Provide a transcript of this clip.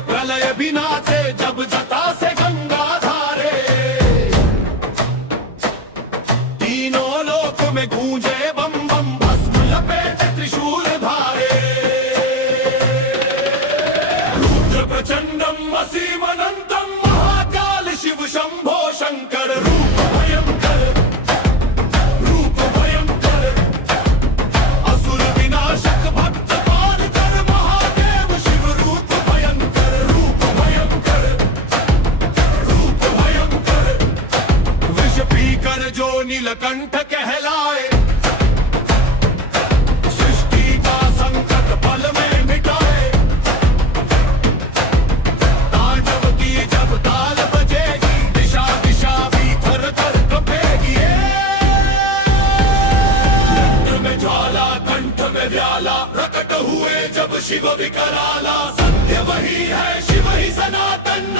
प्रलय भी नाचे जब जटा से गंगा धारे। तीनों लोक में गूंजे बम बम, भस्म लपेटे त्रिशूल धारे। रुद्र प्रचंडम असीम अनंतम, महाकाल शिव शंभो शंकर। रूप भयंकर, रूप भयंकर, असुर विनाशक भक्त पार कर। महादेव शिव रूप भयंकर, रूप भयंकर, रूप भयंकर। विष पीकर जो नीलकंठ कहलाए, सृष्टि का संकट पल में मिटाए। तांडव की जब ताल बजेगी, दिशा दिशा भी थर थर कंपेगी। नेत्र में ज्वाला, कंठ में व्याला, प्रकट हुए जब शिव विकराला। सत्य वही है, शिव ही सनातन।